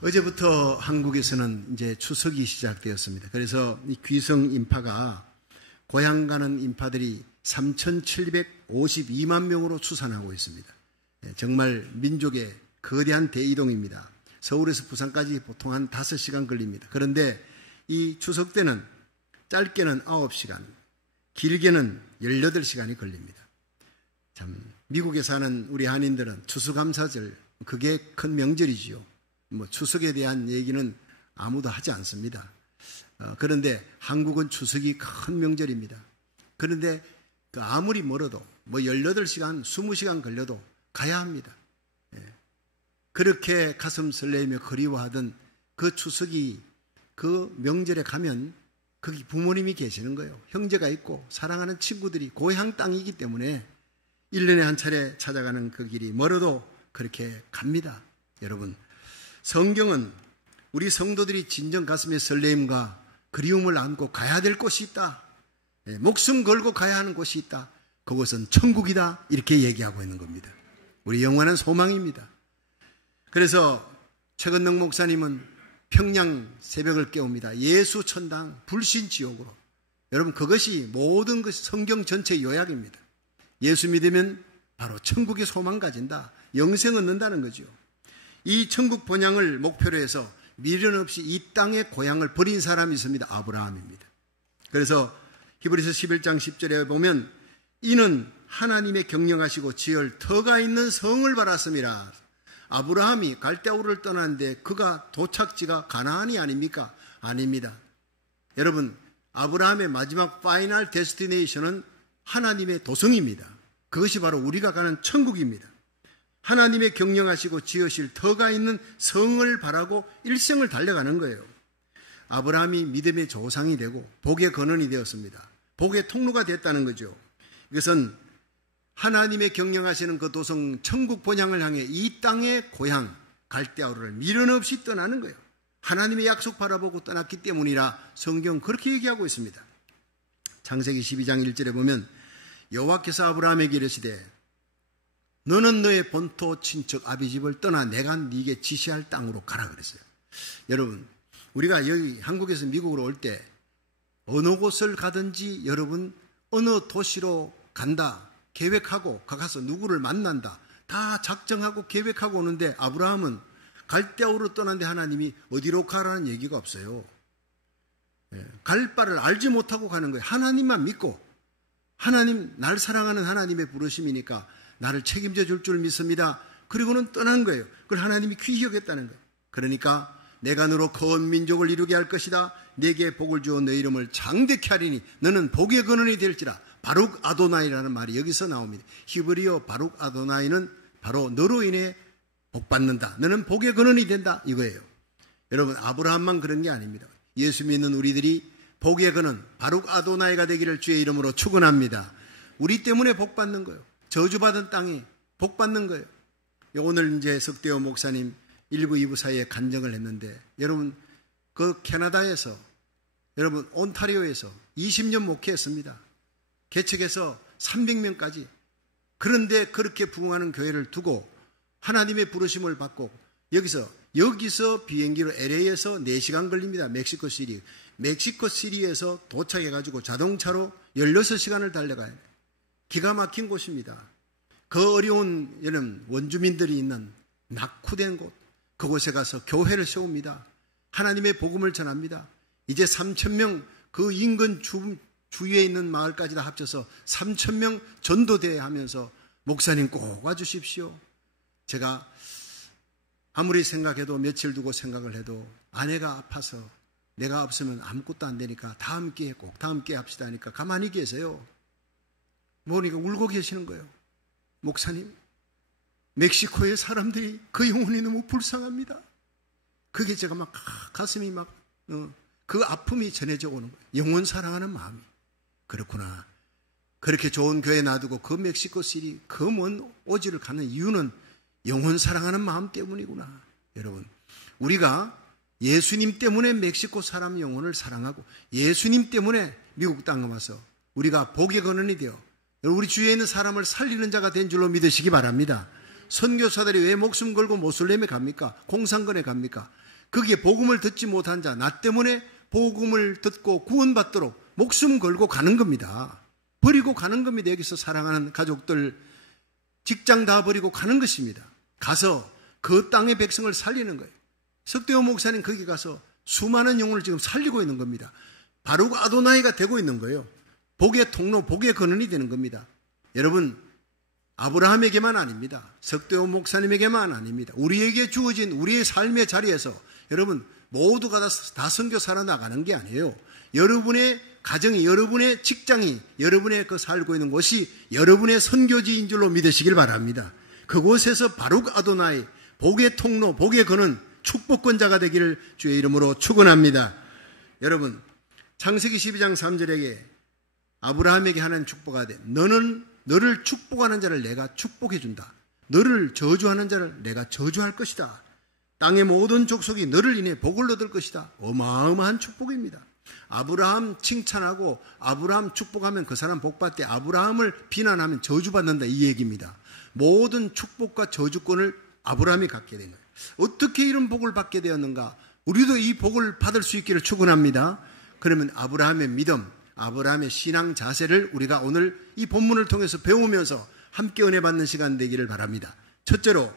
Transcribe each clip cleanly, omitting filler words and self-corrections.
어제부터 한국에서는 이제 추석이 시작되었습니다. 그래서 이 귀성 인파가 고향 가는 인파들이 3,752만 명으로 추산하고 있습니다. 정말 민족의 거대한 대이동입니다. 서울에서 부산까지 보통 한 5시간 걸립니다. 그런데 이 추석 때는 짧게는 9시간, 길게는 18시간이 걸립니다. 참 미국에 사는 우리 한인들은 추수감사절, 그게 큰 명절이지요. 추석에 대한 얘기는 아무도 하지 않습니다. 그런데 한국은 추석이 큰 명절입니다. 그런데 아무리 멀어도 18시간, 20시간 걸려도 가야 합니다. 그렇게 가슴 설레이며 그리워하던 그 추석이 그 명절에 가면 거기 부모님이 계시는 거예요. 형제가 있고 사랑하는 친구들이 고향 땅이기 때문에 1년에 한 차례 찾아가는 그 길이 멀어도 그렇게 갑니다. 여러분, 성경은 우리 성도들이 진정 가슴의 설레임과 그리움을 안고 가야 될 곳이 있다. 목숨 걸고 가야 하는 곳이 있다. 그곳은 천국이다. 이렇게 얘기하고 있는 겁니다. 우리 영원한 소망입니다. 그래서 최건능 목사님은 평양 새벽을 깨웁니다. 예수 천당 불신 지옥으로. 여러분, 그것이 모든 것이 성경 전체 요약입니다. 예수 믿으면 바로 천국의 소망 가진다. 영생 얻는다는 거죠. 이 천국 본향을 목표로 해서 미련 없이 이 땅의 고향을 버린 사람이 있습니다. 아브라함입니다. 그래서 히브리서 11장 10절에 보면 이는 하나님의 경영하시고 지을 터가 있는 성을 바랐음이라. 아브라함이 갈대아우를 떠났는데 그가 도착지가 가나안이 아닙니까? 아닙니다. 여러분, 아브라함의 마지막 파이널 데스티네이션은 하나님의 도성입니다. 그것이 바로 우리가 가는 천국입니다. 하나님의 경영하시고 지으실 터가 있는 성을 바라고 일생을 달려가는 거예요. 아브라함이 믿음의 조상이 되고 복의 근원이 되었습니다. 복의 통로가 됐다는 거죠. 이것은 하나님의 경영하시는 그 도성 천국 본향을 향해 이 땅의 고향 갈대아우를 미련 없이 떠나는 거예요. 하나님의 약속 바라보고 떠났기 때문이라 성경 그렇게 얘기하고 있습니다. 창세기 12장 1절에 보면 여호와께서 아브라함에게 이르시되 너는 너의 본토 친척 아비집을 떠나 내가 네게 지시할 땅으로 가라 그랬어요. 여러분, 우리가 여기 한국에서 미국으로 올 때 어느 곳을 가든지 여러분 어느 도시로 간다 계획하고 가서 누구를 만난다 다 작정하고 계획하고 오는데 아브라함은 갈대아우로 떠난데 하나님이 어디로 가라는 얘기가 없어요. 갈 바를 알지 못하고 가는 거예요. 하나님만 믿고 하나님, 날 사랑하는 하나님의 부르심이니까 나를 책임져 줄 줄 믿습니다. 그리고는 떠난 거예요. 그걸 하나님이 귀히 여겼다는 거예요. 그러니까 내가 너로 거한 민족을 이루게 할 것이다. 내게 복을 주어 내 이름을 장대케 하리니 너는 복의 근원이 될지라. 바룩 아도나이라는 말이 여기서 나옵니다. 히브리어 바룩 아도나이는 바로 너로 인해 복 받는다. 너는 복의 근원이 된다. 이거예요. 여러분, 아브라함만 그런 게 아닙니다. 예수 믿는 우리들이 복의 근원 바룩 아도나이가 되기를 주의 이름으로 축원합니다. 우리 때문에 복 받는 거예요. 저주받은 땅에 복 받는 거예요. 오늘 이제 석대호 목사님 1부 2부 사이에 간증을 했는데 여러분, 그 캐나다에서 여러분 온타리오에서 20년 목회했습니다. 개척해서 300명까지. 그런데 그렇게 부흥하는 교회를 두고 하나님의 부르심을 받고 여기서 비행기로 LA에서 4시간 걸립니다. 멕시코시리. 멕시코시리에서 도착해가지고 자동차로 16시간을 달려가야 돼요. 기가 막힌 곳입니다. 그 어려운 여러분 원주민들이 있는 낙후된 곳, 그곳에 가서 교회를 세웁니다. 하나님의 복음을 전합니다. 이제 3,000명 그 인근 주위에 있는 마을까지 다 합쳐서 3,000명 전도대회 하면서 목사님 꼭 와주십시오. 제가 아무리 생각해도 며칠 두고 생각을 해도 아내가 아파서 내가 없으면 아무것도 안 되니까 다음 기회에 꼭 다음 기회에 합시다 하니까 가만히 계세요. 모니까 울고 계시는 거예요. 목사님, 멕시코의 사람들이 그 영혼이 너무 불쌍합니다. 그게 제가 막 가슴이 막 그 아픔이 전해져 오는 거예요. 영혼 사랑하는 마음이. 그렇구나. 그렇게 좋은 교회 놔두고 그 멕시코시리 그 먼 오지를 가는 이유는 영혼 사랑하는 마음 때문이구나. 여러분, 우리가 예수님 때문에 멕시코 사람 영혼을 사랑하고 예수님 때문에 미국 땅에 와서 우리가 복의 근원이 되어 우리 주위에 있는 사람을 살리는 자가 된 줄로 믿으시기 바랍니다. 선교사들이 왜 목숨 걸고 모슬렘에 갑니까? 공산권에 갑니까? 거기에 복음을 듣지 못한 자, 나 때문에 복음을 듣고 구원받도록 목숨 걸고 가는 겁니다. 버리고 가는 겁니다. 여기서 사랑하는 가족들, 직장 다 버리고 가는 것입니다. 가서 그 땅의 백성을 살리는 거예요. 석대호 목사님 거기 가서 수많은 영혼을 지금 살리고 있는 겁니다. 바룩 아도나이가 되고 있는 거예요. 복의 통로, 복의 근원이 되는 겁니다. 여러분, 아브라함에게만 아닙니다. 석대호 목사님에게만 아닙니다. 우리에게 주어진 우리의 삶의 자리에서 여러분 모두가 다 선교 살아나가는 게 아니에요. 여러분의 가정이, 여러분의 직장이, 여러분의 그 살고 있는 곳이 여러분의 선교지인 줄로 믿으시길 바랍니다. 그곳에서 바룩 아도나이, 복의 통로, 복의 근원, 축복권자가 되기를 주의 이름으로 축원합니다. 여러분, 창세기 12장 3절에게 아브라함에게 하나님 축복하되 너를 축복하는 자를 내가 축복해 준다. 너를 저주하는 자를 내가 저주할 것이다. 땅의 모든 족속이 너를 인해 복을 얻을 것이다. 어마어마한 축복입니다. 아브라함 칭찬하고 아브라함 축복하면 그 사람 복받되 아브라함을 비난하면 저주받는다, 이 얘기입니다. 모든 축복과 저주권을 아브라함이 갖게 된 거예요. 어떻게 이런 복을 받게 되었는가? 우리도 이 복을 받을 수 있기를 축원합니다. 그러면 아브라함의 믿음, 아브라함의 신앙 자세를 우리가 오늘 이 본문을 통해서 배우면서 함께 은혜 받는 시간 되기를 바랍니다. 첫째로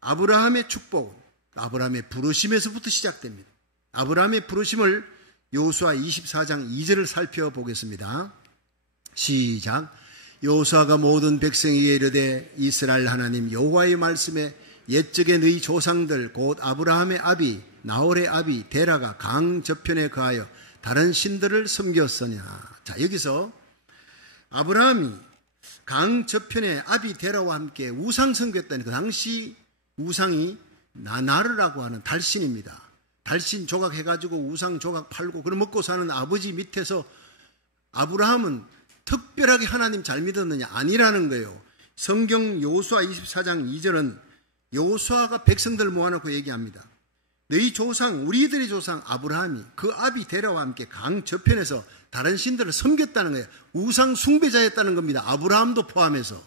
아브라함의 축복은 아브라함의 부르심에서부터 시작됩니다. 아브라함의 부르심을 여호수아 24장 2절을 살펴보겠습니다. 시작. 여호수아가 모든 백성에게 이르되 이스라엘 하나님 여호와의 말씀에 옛적에 너희 조상들 곧 아브라함의 아비 나홀의 아비 데라가 강 저편에 거하여 다른 신들을 섬겼으냐. 자, 여기서 아브라함이 강 저편에 아비 데라와 함께 우상 섬겼다니, 그 당시 우상이 나나르라고 하는 달신입니다. 달신 조각해가지고 우상 조각 팔고 그걸 먹고 사는 아버지 밑에서 아브라함은 특별하게 하나님 잘 믿었느냐? 아니라는 거예요. 성경 여호수아 24장 2절은 여호수아가 백성들을 모아놓고 얘기합니다. 너희 조상, 우리들의 조상 아브라함이 그 아비 데라와 함께 강 저편에서 다른 신들을 섬겼다는 거예요. 우상 숭배자였다는 겁니다. 아브라함도 포함해서.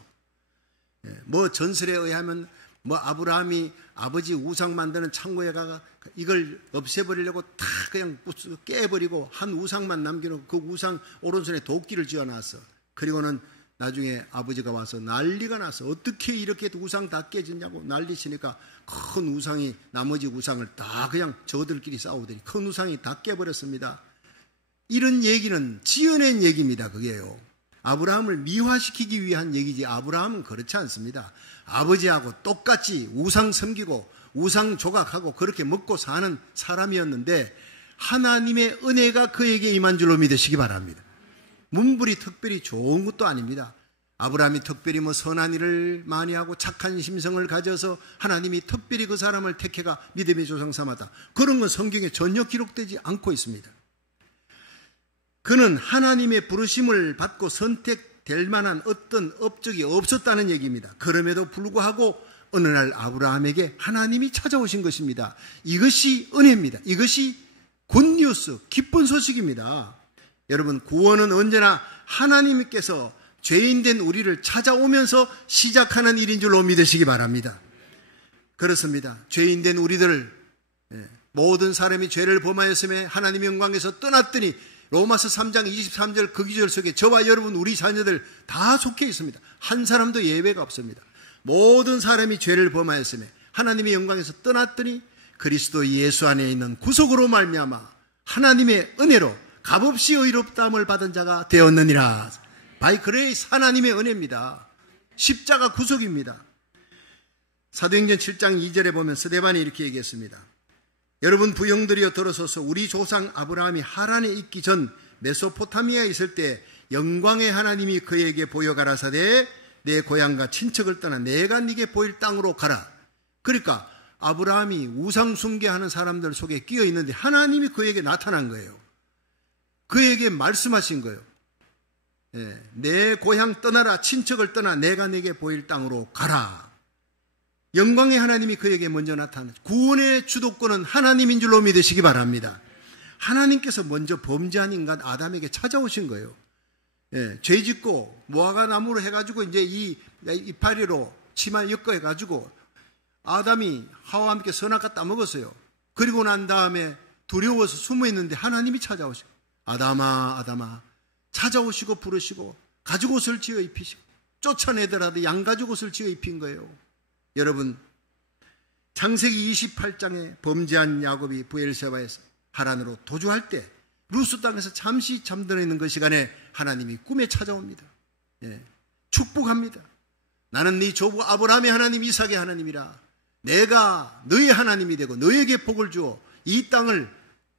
뭐 전설에 의하면 뭐 아브라함이 아버지 우상 만드는 창고에 가가 이걸 없애버리려고 다 그냥 깨버리고 한 우상만 남겨놓고 그 우상 오른손에 도끼를 쥐어놨어. 그리고는 나중에 아버지가 와서 난리가 나서 어떻게 이렇게 우상 다 깨졌냐고 난리치니까 큰 우상이 나머지 우상을 다 그냥 저들끼리 싸우더니 큰 우상이 다 깨버렸습니다. 이런 얘기는 지어낸 얘기입니다. 그게요. 아브라함을 미화시키기 위한 얘기지 아브라함은 그렇지 않습니다. 아버지하고 똑같이 우상 섬기고 우상 조각하고 그렇게 먹고 사는 사람이었는데 하나님의 은혜가 그에게 임한 줄로 믿으시기 바랍니다. 문불이 특별히 좋은 것도 아닙니다. 아브라함이 특별히 뭐 선한 일을 많이 하고 착한 심성을 가져서 하나님이 특별히 그 사람을 택해가 믿음의 조상 삼았다. 그런 건 성경에 전혀 기록되지 않고 있습니다. 그는 하나님의 부르심을 받고 선택될 만한 어떤 업적이 없었다는 얘기입니다. 그럼에도 불구하고 어느 날 아브라함에게 하나님이 찾아오신 것입니다. 이것이 은혜입니다. 이것이 굿뉴스, 기쁜 소식입니다. 여러분, 구원은 언제나 하나님께서 죄인된 우리를 찾아오면서 시작하는 일인 줄로 믿으시기 바랍니다. 그렇습니다. 죄인된 우리들, 모든 사람이 죄를 범하였음에 하나님의 영광에서 떠났더니 로마서 3장 23절 그 기절 속에 저와 여러분 우리 자녀들 다 속해 있습니다. 한 사람도 예외가 없습니다. 모든 사람이 죄를 범하였음에 하나님의 영광에서 떠났더니 그리스도 예수 안에 있는 구속으로 말미암아 하나님의 은혜로 값없이 의롭다함을 받은 자가 되었느니라. 바이 그레이스, 하나님의 은혜입니다. 십자가 구속입니다. 사도행전 7장 2절에 보면 스데반이 이렇게 얘기했습니다. 여러분 부형들이여 들어서서 우리 조상 아브라함이 하란에 있기 전 메소포타미아에 있을 때 영광의 하나님이 그에게 보여 가라사대 내 고향과 친척을 떠나 내가 네게 보일 땅으로 가라. 그러니까 아브라함이 우상 숭배하는 사람들 속에 끼어 있는데 하나님이 그에게 나타난 거예요. 그에게 말씀하신 거예요. 내 고향 떠나라, 친척을 떠나 내가 네게 보일 땅으로 가라. 영광의 하나님이 그에게 먼저 나타난 구원의 주도권은 하나님인 줄로 믿으시기 바랍니다. 하나님께서 먼저 범죄한 인간 아담에게 찾아오신 거예요. 죄 짓고 무화과 나무로 해가지고 이제 이 이파리로 치마 엮어 해가지고 아담이 하와와 함께 선악과 따먹었어요. 그리고 난 다음에 두려워서 숨어 있는데 하나님이 찾아오시고 아담아 아담아 찾아오시고 부르시고 가죽옷을 지어 입히시고 쫓아내더라도 양가죽옷을 지어 입힌 거예요. 여러분, 창세기 28장에 범죄한 야곱이 브엘세바에서 하란으로 도주할 때 루스 땅에서 잠시 잠들어 있는 그 시간에 하나님이 꿈에 찾아옵니다. 축복합니다. 나는 네 조부 아브라함의 하나님, 이삭의 하나님이라. 내가 너의 하나님이 되고 너에게 복을 주어 이 땅을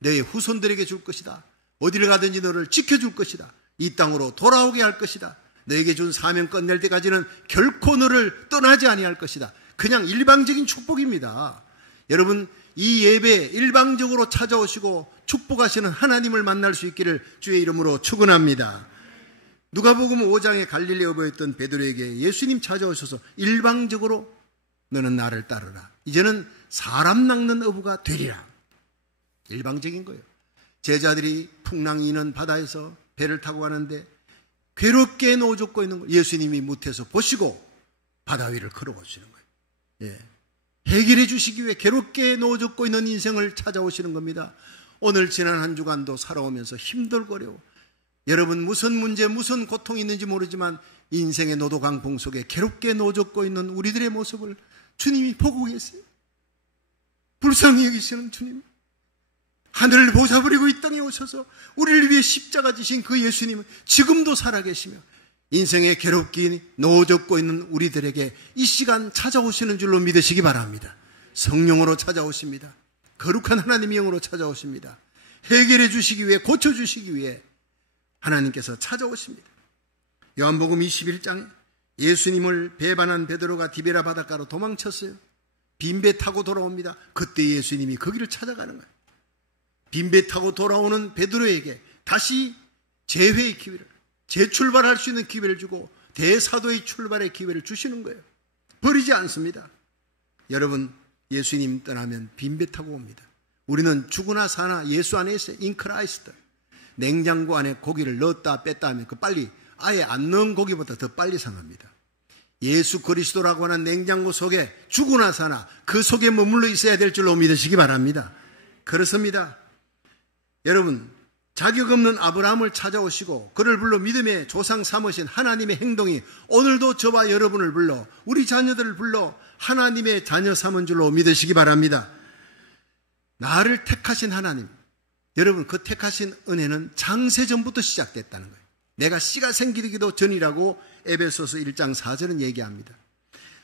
너의 후손들에게 줄 것이다. 어디를 가든지 너를 지켜줄 것이다. 이 땅으로 돌아오게 할 것이다. 너에게 준 사명 끝낼 때까지는 결코 너를 떠나지 아니할 것이다. 그냥 일방적인 축복입니다. 여러분, 이 예배에 일방적으로 찾아오시고 축복하시는 하나님을 만날 수 있기를 주의 이름으로 축원합니다. 누가복음 5장에 갈릴리 어부였던 베드로에게 예수님 찾아오셔서 일방적으로 너는 나를 따르라. 이제는 사람 낚는 어부가 되리라. 일방적인 거예요. 제자들이 풍랑이 있는 바다에서 배를 타고 가는데 괴롭게 노젓고 있는 걸 예수님이 무태서 보시고 바다 위를 걸어오시는 거예요. 해결해 주시기 위해 괴롭게 노젓고 있는 인생을 찾아오시는 겁니다. 오늘 지난 한 주간도 살아오면서 힘들거려. 여러분, 무슨 문제, 무슨 고통이 있는지 모르지만 인생의 노도강풍 속에 괴롭게 노젓고 있는 우리들의 모습을 주님이 보고 계세요. 불쌍히 여기시는 주님, 하늘을 보사버리고 이 땅에 오셔서 우리를 위해 십자가 지신 그 예수님은 지금도 살아계시며 인생에 괴롭게 노젓고 있는 우리들에게 이 시간 찾아오시는 줄로 믿으시기 바랍니다. 성령으로 찾아오십니다. 거룩한 하나님의 영으로 찾아오십니다. 해결해 주시기 위해, 고쳐주시기 위해 하나님께서 찾아오십니다. 요한복음 21장에 예수님을 배반한 베드로가 디베라 바닷가로 도망쳤어요. 빈배 타고 돌아옵니다. 그때 예수님이 거기를 찾아가는 거예요. 빈배 타고 돌아오는 베드로에게 다시 재회의 기회를, 재출발할 수 있는 기회를 주고 대사도의 출발의 기회를 주시는 거예요. 버리지 않습니다. 여러분, 예수님 떠나면 빈배 타고 옵니다. 우리는 죽으나 사나 예수 안에 있어요. 인 크라이스트. 냉장고 안에 고기를 넣었다 뺐다 하면 그 빨리, 아예 안 넣은 고기보다 더 빨리 상합니다. 예수 그리스도라고 하는 냉장고 속에 죽으나 사나 그 속에 머물러 있어야 될 줄로 믿으시기 바랍니다. 그렇습니다. 여러분, 자격 없는 아브라함을 찾아오시고 그를 불러 믿음의 조상 삼으신 하나님의 행동이 오늘도 저와 여러분을 불러, 우리 자녀들을 불러 하나님의 자녀 삼은 줄로 믿으시기 바랍니다. 나를 택하신 하나님, 여러분, 그 택하신 은혜는 창세전부터 시작됐다는 거예요. 내가 씨가 생기기도 전이라고 에베소서 1장 4절은 얘기합니다.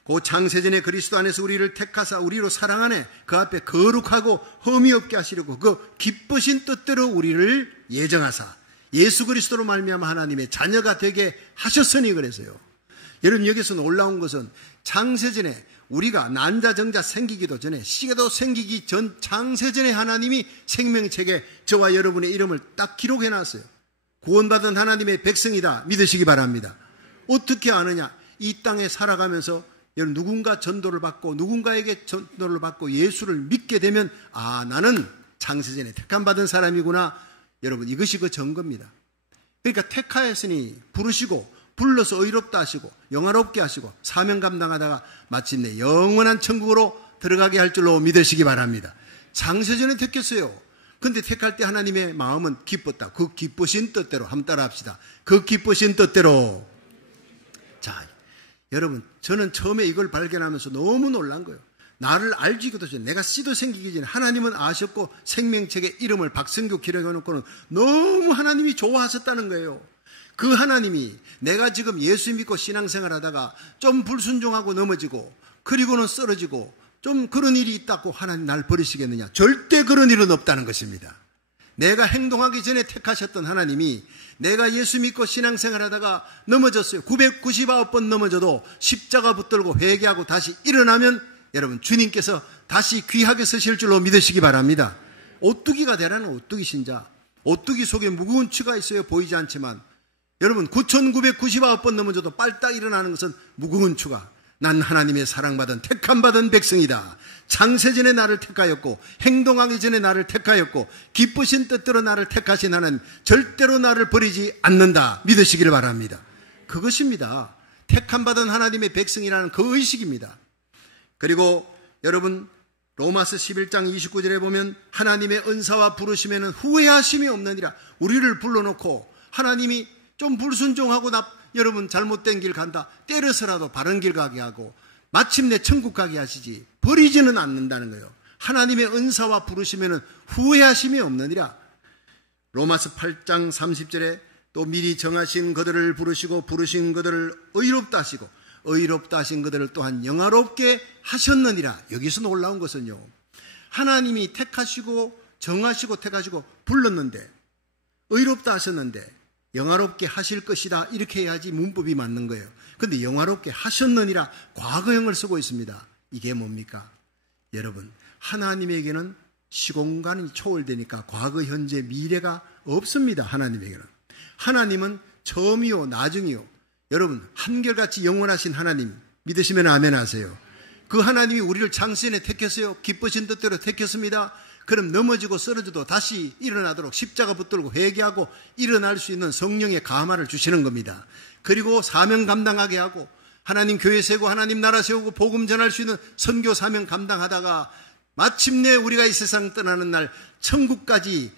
그 창세전에 그리스도 안에서 우리를 택하사 우리로 사랑하네 그 앞에 거룩하고 흠이 없게 하시려고 그 기쁘신 뜻대로 우리를 예정하사 예수 그리스도로 말미암아 하나님의 자녀가 되게 하셨으니 그래서요. 여러분, 여기서 놀라운 것은 창세전에 우리가 난자정자 생기기도 전에, 씨가도 생기기 전 창세전에 하나님이 생명책에 저와 여러분의 이름을 딱 기록해놨어요. 구원받은 하나님의 백성이다 믿으시기 바랍니다. 어떻게 아느냐? 이 땅에 살아가면서 여러분, 누군가 전도를 받고 누군가에게 전도를 받고 예수를 믿게 되면 아, 나는 창세전에 택함받은 사람이구나. 여러분, 이것이 그 증거입니다. 그러니까 택하였으니 부르시고 불러서 의롭다 하시고 영화롭게 하시고 사명 감당하다가 마침내 영원한 천국으로 들어가게 할 줄로 믿으시기 바랍니다. 창세전에 택했어요. 그런데 택할 때 하나님의 마음은 기뻤다. 그 기쁘신 뜻대로. 한번 따라 합시다. 그 기쁘신 뜻대로. 자, 여러분, 저는 처음에 이걸 발견하면서 너무 놀란 거예요. 나를 알기도 전에, 내가 씨도 생기기 전에 하나님은 아셨고 생명책에 이름을 박성규 기록해놓고는 너무 하나님이 좋아하셨다는 거예요. 그 하나님이 내가 지금 예수 믿고 신앙생활 하다가 좀 불순종하고 넘어지고 그리고는 쓰러지고 좀 그런 일이 있다고 하나님 날 버리시겠느냐? 절대 그런 일은 없다는 것입니다. 내가 행동하기 전에 택하셨던 하나님이 내가 예수 믿고 신앙생활 하다가 넘어졌어요. 999번 넘어져도 십자가 붙들고 회개하고 다시 일어나면 여러분, 주님께서 다시 귀하게 쓰실 줄로 믿으시기 바랍니다. 오뚜기가 되라는 오뚜기 신자. 오뚜기 속에 무거운 추가 있어요. 보이지 않지만 여러분, 9999번 넘어져도 빨딱 일어나는 것은 무거운 추가. 난 하나님의 사랑받은 택함받은 백성이다. 창세전에 나를 택하였고 행동하기 전에 나를 택하였고 기쁘신 뜻대로 나를 택하신 하나님 절대로 나를 버리지 않는다 믿으시기를 바랍니다. 그것입니다. 택함받은 하나님의 백성이라는 그 의식입니다. 그리고 여러분, 로마서 11장 29절에 보면 하나님의 은사와 부르심에는 후회하심이 없느니라. 우리를 불러놓고 하나님이 좀 불순종하고 여러분 잘못된 길 간다, 때려서라도 바른 길 가게 하고 마침내 천국 가게 하시지 버리지는 않는다는 거예요. 하나님의 은사와 부르심에는 후회하심이 없느니라. 로마서 8장 30절에 또 미리 정하신 그들을 부르시고 부르신 그들을 의롭다 하시고 의롭다 하신 그들을 또한 영화롭게 하셨느니라. 여기서 놀라운 것은요, 하나님이 택하시고 정하시고 택하시고 불렀는데 의롭다 하셨는데 영화롭게 하실 것이다, 이렇게 해야지 문법이 맞는 거예요. 그런데 영화롭게 하셨느니라 과거형을 쓰고 있습니다. 이게 뭡니까? 여러분, 하나님에게는 시공간이 초월되니까 과거, 현재, 미래가 없습니다. 하나님에게는. 하나님은 처음이요 나중이요. 여러분, 한결같이 영원하신 하나님 믿으시면 아멘 하세요. 그 하나님이 우리를 창세전에 택했어요. 기쁘신 뜻대로 택했습니다. 그럼 넘어지고 쓰러져도 다시 일어나도록 십자가 붙들고 회개하고 일어날 수 있는 성령의 감화를 주시는 겁니다. 그리고 사명 감당하게 하고 하나님 교회 세우고 하나님 나라 세우고 복음 전할 수 있는 선교 사명 감당하다가 마침내 우리가 이 세상 떠나는 날 천국까지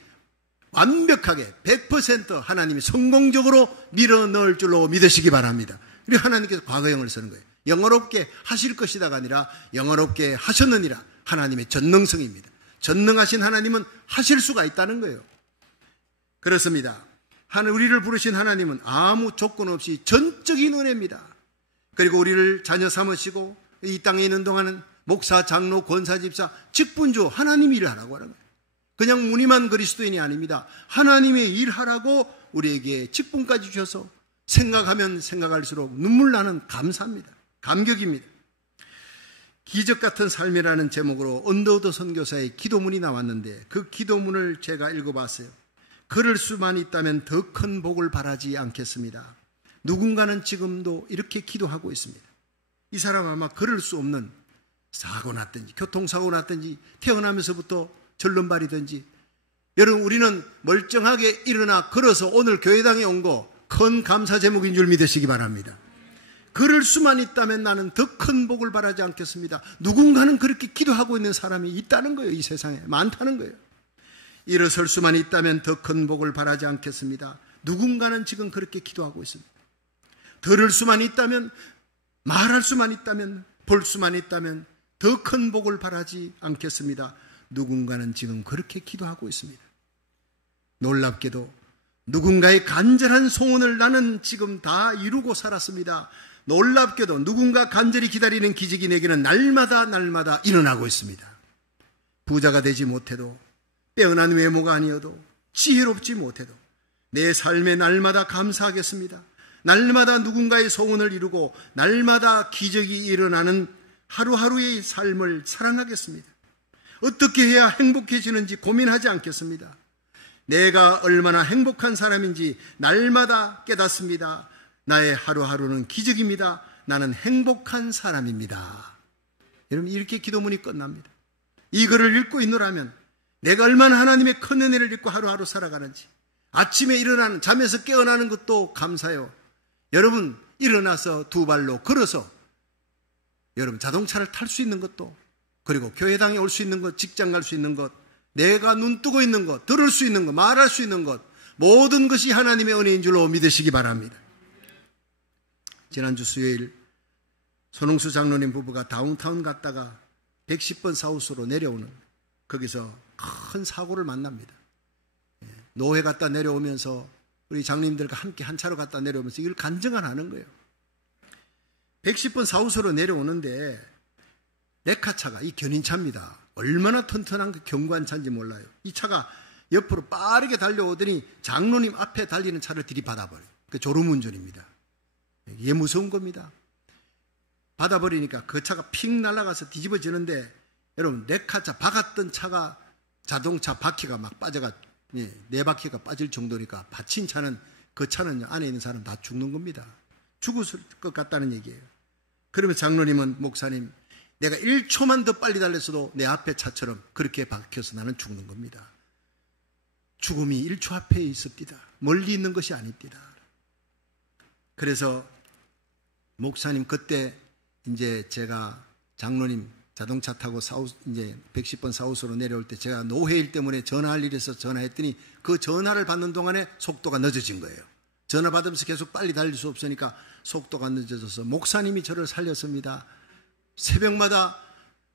완벽하게 100% 하나님이 성공적으로 밀어넣을 줄로 믿으시기 바랍니다. 그리고 하나님께서 과거형을 쓰는 거예요. 영어롭게 하실 것이다가 아니라 영어롭게 하셨느니라. 하나님의 전능성입니다. 전능하신 하나님은 하실 수가 있다는 거예요. 그렇습니다. 우리를 부르신 하나님은 아무 조건 없이 전적인 은혜입니다. 그리고 우리를 자녀 삼으시고 이 땅에 있는 동안은 목사, 장로, 권사, 집사, 직분주 하나님 일을 하라고 하는 거예요. 그냥 무늬만 그리스도인이 아닙니다. 하나님의 일하라고 우리에게 직분까지 주셔서 생각하면 생각할수록 눈물 나는 감사입니다. 감격입니다. 기적 같은 삶이라는 제목으로 언더우드 선교사의 기도문이 나왔는데 그 기도문을 제가 읽어봤어요. 그럴 수만 있다면 더 큰 복을 바라지 않겠습니다. 누군가는 지금도 이렇게 기도하고 있습니다. 이 사람 아마 그럴 수 없는 사고 났든지 교통사고 났든지 태어나면서부터 절름발이든지, 여러분 우리는 멀쩡하게 일어나 걸어서 오늘 교회당에 온 거 큰 감사 제목인 줄 믿으시기 바랍니다. 그럴 수만 있다면 나는 더 큰 복을 바라지 않겠습니다. 누군가는 그렇게 기도하고 있는 사람이 있다는 거예요. 이 세상에 많다는 거예요. 일어설 수만 있다면 더 큰 복을 바라지 않겠습니다. 누군가는 지금 그렇게 기도하고 있습니다. 들을 수만 있다면, 말할 수만 있다면, 볼 수만 있다면 더 큰 복을 바라지 않겠습니다. 누군가는 지금 그렇게 기도하고 있습니다. 놀랍게도 누군가의 간절한 소원을 나는 지금 다 이루고 살았습니다. 놀랍게도 누군가 간절히 기다리는 기적이 내게는 날마다 일어나고 있습니다. 부자가 되지 못해도, 빼어난 외모가 아니어도, 지혜롭지 못해도 내 삶에 날마다 감사하겠습니다. 날마다 누군가의 소원을 이루고 날마다 기적이 일어나는 하루하루의 삶을 사랑하겠습니다. 어떻게 해야 행복해지는지 고민하지 않겠습니다. 내가 얼마나 행복한 사람인지 날마다 깨닫습니다. 나의 하루하루는 기적입니다. 나는 행복한 사람입니다. 여러분, 이렇게 기도문이 끝납니다. 이 글을 읽고 있노라면 내가 얼마나 하나님의 큰 은혜를 입고 하루하루 살아가는지, 아침에 일어나는, 잠에서 깨어나는 것도 감사요. 여러분, 일어나서 두 발로 걸어서 여러분 자동차를 탈 수 있는 것도, 그리고 교회당에 올 수 있는 것, 직장 갈 수 있는 것, 내가 눈 뜨고 있는 것, 들을 수 있는 것, 말할 수 있는 것, 모든 것이 하나님의 은혜인 줄로 믿으시기 바랍니다. 지난주 수요일 손흥수 장로님 부부가 다운타운 갔다가 110번 사우스로 내려오는, 거기서 큰 사고를 만납니다. 노회 갔다 내려오면서 우리 장로님들과 함께 한 차로 갔다 내려오면서 이걸 간증을 하는 거예요. 110번 사우스로 내려오는데 레카차가, 이 견인차입니다. 얼마나 튼튼한 그 경관차인지 몰라요. 이 차가 옆으로 빠르게 달려오더니 장로님 앞에 달리는 차를 들이받아버려요. 그 졸음운전입니다. 이게 무서운 겁니다. 받아버리니까 그 차가 픽 날아가서 뒤집어지는데, 여러분 레카차 박았던 차가 자동차 바퀴가 막 빠져가, 네 바퀴가 빠질 정도니까 받친 차는, 그 차는 안에 있는 사람 다 죽는 겁니다. 죽을 것 같다는 얘기예요. 그러면 장로님은, 목사님, 내가 1초만 더 빨리 달렸어도 내 앞에 차처럼 그렇게 박혀서 나는 죽는 겁니다. 죽음이 1초 앞에 있습니다. 멀리 있는 것이 아닙니다. 그래서 목사님, 그때 이제 제가 장로님 자동차 타고 이제 110번 사우스로 내려올 때 제가 노회일 때문에 전화할 일이 있어서 전화했더니 그 전화를 받는 동안에 속도가 늦어진 거예요. 전화 받으면서 계속 빨리 달릴 수 없으니까 속도가 늦어져서 목사님이 저를 살렸습니다. 새벽마다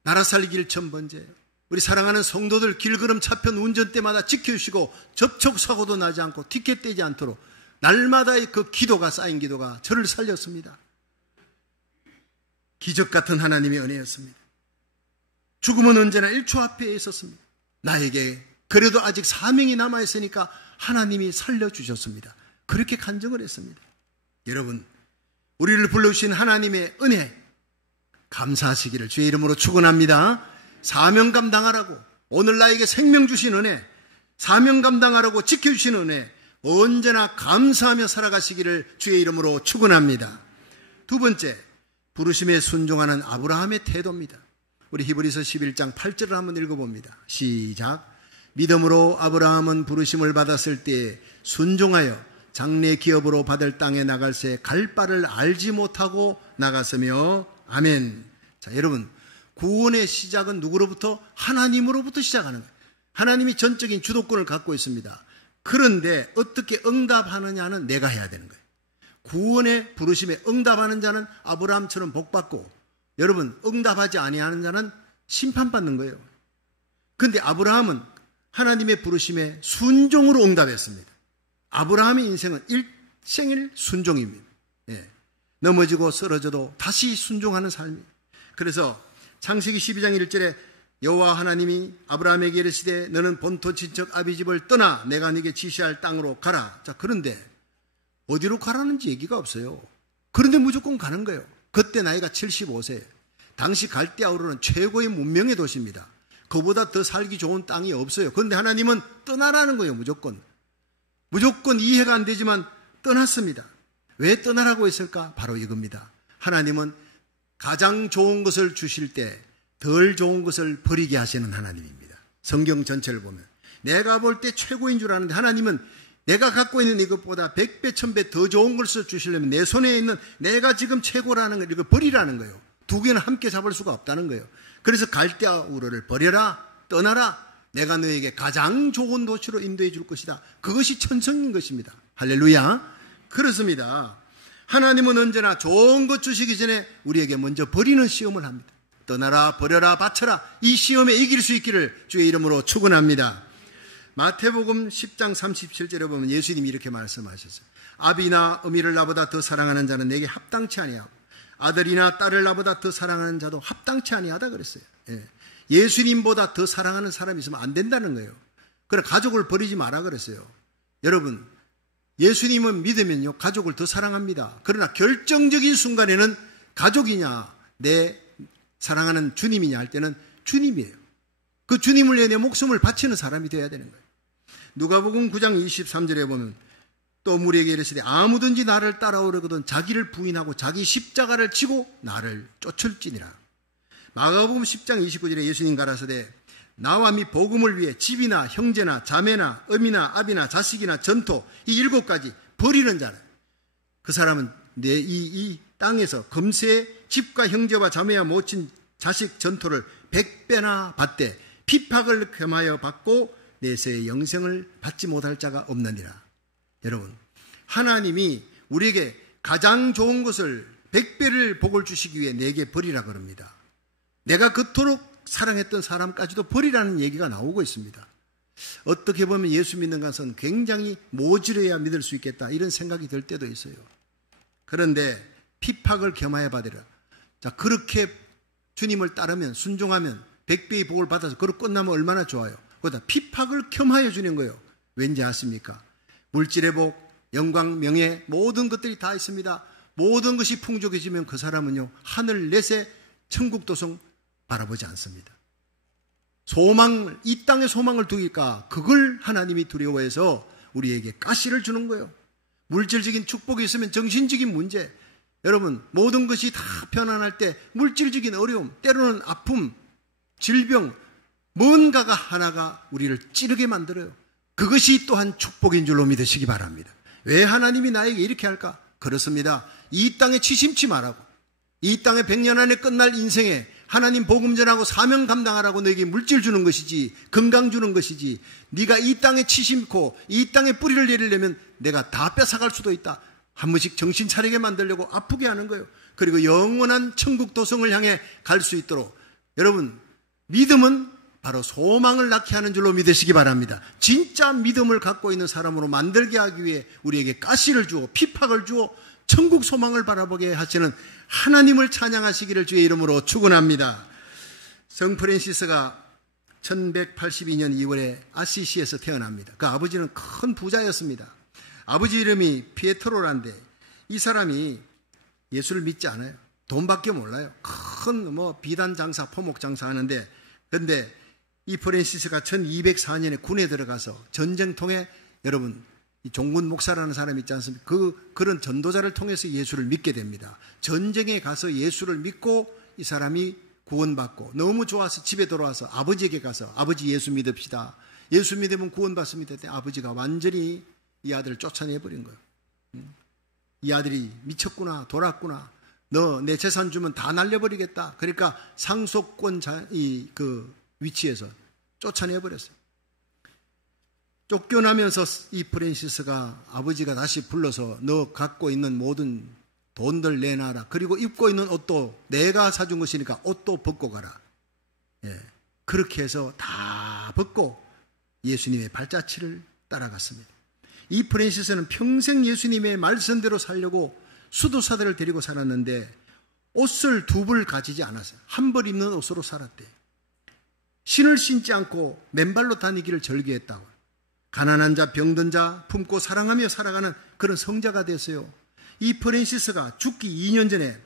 나라 살리기를 천번째. 우리 사랑하는 성도들 길걸음 차편 운전대마다 지켜주시고 접촉사고도 나지 않고 티켓 떼지 않도록 날마다의 그 기도가 쌓인 기도가 저를 살렸습니다. 기적 같은 하나님의 은혜였습니다. 죽음은 언제나 1초 앞에 있었습니다. 나에게 그래도 아직 사명이 남아있으니까 하나님이 살려주셨습니다. 그렇게 간증을 했습니다. 여러분, 우리를 불러주신 하나님의 은혜 감사하시기를 주의 이름으로 축원합니다. 사명 감당하라고, 오늘 나에게 생명 주신 은혜, 사명 감당하라고 지켜주신 은혜 언제나 감사하며 살아가시기를 주의 이름으로 축원합니다. 두 번째, 부르심에 순종하는 아브라함의 태도입니다. 우리 히브리서 11장 8절을 한번 읽어봅니다. 시작. 믿음으로 아브라함은 부르심을 받았을 때에 순종하여 장래 기업으로 받을 땅에 나갈새 갈 바를 알지 못하고 나갔으며 아멘. 자, 여러분, 구원의 시작은 누구로부터? 하나님으로부터 시작하는 거예요. 하나님이 전적인 주도권을 갖고 있습니다. 그런데 어떻게 응답하느냐는 내가 해야 되는 거예요. 구원의 부르심에 응답하는 자는 아브라함처럼 복받고, 여러분, 응답하지 아니하는 자는 심판받는 거예요. 그런데 아브라함은 하나님의 부르심에 순종으로 응답했습니다. 아브라함의 인생은 일생일 순종입니다. 예. 넘어지고 쓰러져도 다시 순종하는 삶이에요. 그래서 창세기 12장 1절에 여호와 하나님이 아브라함에게 이르시되 너는 본토 친척 아비 집을 떠나 내가 네게 지시할 땅으로 가라. 자, 그런데 어디로 가라는지 얘기가 없어요. 그런데 무조건 가는 거예요. 그때 나이가 75세. 당시 갈대아우르는 최고의 문명의 도시입니다. 그보다 더 살기 좋은 땅이 없어요. 그런데 하나님은 떠나라는 거예요. 무조건 이해가 안 되지만 떠났습니다. 왜 떠나라고 했을까? 바로 이겁니다. 하나님은 가장 좋은 것을 주실 때 덜 좋은 것을 버리게 하시는 하나님입니다. 성경 전체를 보면 내가 볼 때 최고인 줄 아는데 하나님은 내가 갖고 있는 이것보다 100배, 1000배 더 좋은 것을 주시려면 내 손에 있는 내가 지금 최고라는 걸 이거 버리라는 거예요. 두 개는 함께 잡을 수가 없다는 거예요. 그래서 갈대아우르를 버려라, 떠나라. 내가 너에게 가장 좋은 도시로 인도해 줄 것이다. 그것이 천성인 것입니다. 할렐루야. 그렇습니다. 하나님은 언제나 좋은 것 주시기 전에 우리에게 먼저 버리는 시험을 합니다. 떠나라, 버려라, 바쳐라. 이 시험에 이길 수 있기를 주의 이름으로 축원합니다. 마태복음 10장 37절에 보면 예수님이 이렇게 말씀하셨어요. 아비나 어미를 나보다 더 사랑하는 자는 내게 합당치 아니하고 아들이나 딸을 나보다 더 사랑하는 자도 합당치 아니하다 그랬어요. 예. 예수님보다 더 사랑하는 사람이 있으면 안 된다는 거예요. 그래 가족을 버리지 마라 그랬어요. 여러분, 예수님은 믿으면요 가족을 더 사랑합니다. 그러나 결정적인 순간에는 가족이냐 내 사랑하는 주님이냐 할 때는 주님이에요. 그 주님을 위해 내 목숨을 바치는 사람이 되어야 되는 거예요. 누가복음 9장 23절에 보면 또 무리에게 이르시되 아무든지 나를 따라오려거든 자기를 부인하고 자기 십자가를 지고 나를 쫓을지니라. 마가복음 10장 29절에 예수님 가라사대 나와 및 복음을 위해 집이나 형제나 자매나 어미나 아비나 자식이나 전토 이 7가지 버리는 자는 그 사람은 내 이 땅에서 금세 집과 형제와 자매와 모친 자식 전토를 100배나 받되 핍박을 겸하여 받고 내세의 영생을 받지 못할 자가 없느니라. 여러분, 하나님이 우리에게 가장 좋은 것을 100배를 복을 주시기 위해 내게 버리라 그럽니다. 내가 그토록 사랑했던 사람까지도 버리라는 얘기가 나오고 있습니다. 어떻게 보면 예수 믿는 것은 굉장히 모질해야 믿을 수 있겠다 이런 생각이 들 때도 있어요. 그런데 핍박을 겸하여 받으라. 자, 그렇게 주님을 따르면 순종하면 100배의 복을 받아서 그렇게 끝나면 얼마나 좋아요. 그러다 핍박을 겸하여 주는 거예요. 왠지 아십니까? 물질의 복, 영광, 명예 모든 것들이 다 있습니다. 모든 것이 풍족해지면 그 사람은요 하늘 넷에 천국 도성 바라보지 않습니다. 소망을, 이 땅에 소망을 두기까 그걸 하나님이 두려워해서 우리에게 가시를 주는 거예요. 물질적인 축복이 있으면 정신적인 문제, 여러분 모든 것이 다 편안할 때 물질적인 어려움, 때로는 아픔, 질병, 뭔가가 하나가 우리를 찌르게 만들어요. 그것이 또한 축복인 줄로 믿으시기 바랍니다. 왜 하나님이 나에게 이렇게 할까? 그렇습니다. 이 땅에 치심치 말라고, 이 땅에 100년 안에 끝날 인생에 하나님 복음 전하고 사명 감당하라고 너에게 물질 주는 것이지, 건강 주는 것이지, 네가 이 땅에 치심고 이 땅에 뿌리를 내리려면 내가 다 뺏어갈 수도 있다. 한 번씩 정신 차리게 만들려고 아프게 하는 거예요. 그리고 영원한 천국 도성을 향해 갈 수 있도록. 여러분, 믿음은 바로 소망을 낳게 하는 줄로 믿으시기 바랍니다. 진짜 믿음을 갖고 있는 사람으로 만들게 하기 위해 우리에게 가시를 주어 핍박을 주어 천국 소망을 바라보게 하시는 하나님을 찬양하시기를 주의 이름으로 축원합니다. 성 프랜시스가 1182년 2월에 아시시에서 태어납니다. 그 아버지는 큰 부자였습니다. 아버지 이름이 피에트로란데 이 사람이 예수를 믿지 않아요. 돈밖에 몰라요. 큰 비단 장사, 포목 장사 하는데, 그런데 이 프랜시스가 1204년에 군에 들어가서 전쟁통에, 여러분 이 종군 목사라는 사람이 있지 않습니까? 그런 전도자를 통해서 예수를 믿게 됩니다. 전쟁에 가서 예수를 믿고 이 사람이 구원받고 너무 좋아서 집에 돌아와서 아버지에게 가서 아버지 예수 믿읍시다. 예수 믿으면 구원받습니다. 그때 아버지가 완전히 이 아들을 쫓아내버린 거예요. 이 아들이 미쳤구나, 돌았구나. 너 내 재산 주면 다 날려버리겠다. 그러니까 상속권 위치에서 쫓아내버렸어요. 쫓겨나면서 이 프랜시스가 아버지가 다시 불러서 너 갖고 있는 모든 돈들 내놔라. 그리고 입고 있는 옷도 내가 사준 것이니까 옷도 벗고 가라. 그렇게 해서 다 벗고 예수님의 발자취를 따라갔습니다. 이 프랜시스는 평생 예수님의 말씀대로 살려고 수도사들을 데리고 살았는데 옷을 두 벌 가지지 않았어요. 한 벌 입는 옷으로 살았대요. 신을 신지 않고 맨발로 다니기를 절개했다고. 가난한 자, 병든 자 품고 사랑하며 살아가는 그런 성자가 됐어요. 이 프랜시스가 죽기 2년 전에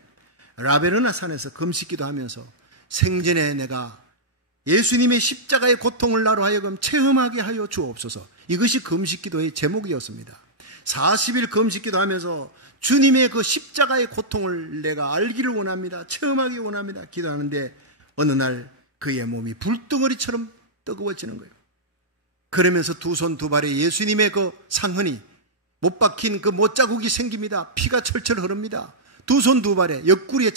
라베르나 산에서 금식기도 하면서 생전에 내가 예수님의 십자가의 고통을 나로 하여금 체험하게 하여 주옵소서. 이것이 금식기도의 제목이었습니다. 40일 금식기도 하면서 주님의 그 십자가의 고통을 내가 알기를 원합니다. 체험하기 원합니다. 기도하는데 어느 날 그의 몸이 불덩어리처럼 뜨거워지는 거예요. 그러면서 두 손 두 발에 예수님의 그 상흔이 못 박힌 그 못자국이 생깁니다. 피가 철철 흐릅니다. 두 손 두 발에 옆구리에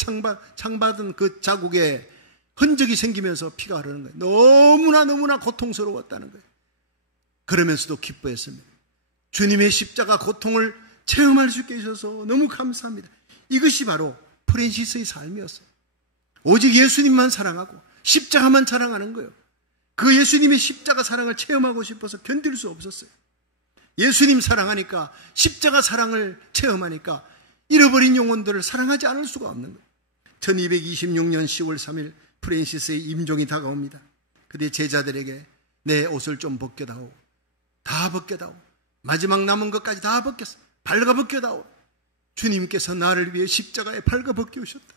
창받은 그 자국에 흔적이 생기면서 피가 흐르는 거예요. 너무나 고통스러웠다는 거예요. 그러면서도 기뻐했습니다. 주님의 십자가 고통을 체험할 수 있게 해주셔서 너무 감사합니다. 이것이 바로 프랜시스의 삶이었어요. 오직 예수님만 사랑하고 십자가만 자랑하는 거예요. 그 예수님의 십자가 사랑을 체험하고 싶어서 견딜 수 없었어요. 예수님 사랑하니까, 십자가 사랑을 체험하니까 잃어버린 영혼들을 사랑하지 않을 수가 없는 거예요. 1226년 10월 3일 프랜시스의 임종이 다가옵니다. 그때 제자들에게 내 옷을 좀 벗겨다오. 다 벗겨다오. 마지막 남은 것까지 다 벗겼어. 발가벗겨다오. 주님께서 나를 위해 십자가에 발가벗겨오셨다.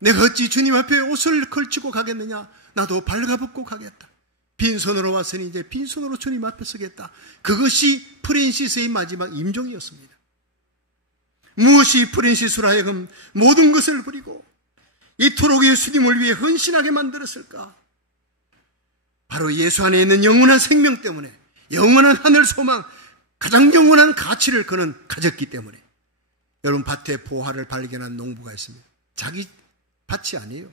내가 어찌 주님 앞에 옷을 걸치고 가겠느냐. 나도 발가벗고 가겠다. 빈손으로 왔으니 이제 빈손으로 주님 앞에 서겠다. 그것이 프랜시스의 마지막 임종이었습니다. 무엇이 프랜시스로 하여금 모든 것을 버리고 이토록 예수님을 위해 헌신하게 만들었을까? 바로 예수 안에 있는 영원한 생명 때문에, 영원한 하늘 소망, 가장 영원한 가치를 그는 가졌기 때문에. 여러분, 밭에 보화를 발견한 농부가 있습니다. 자기 밭이 아니에요.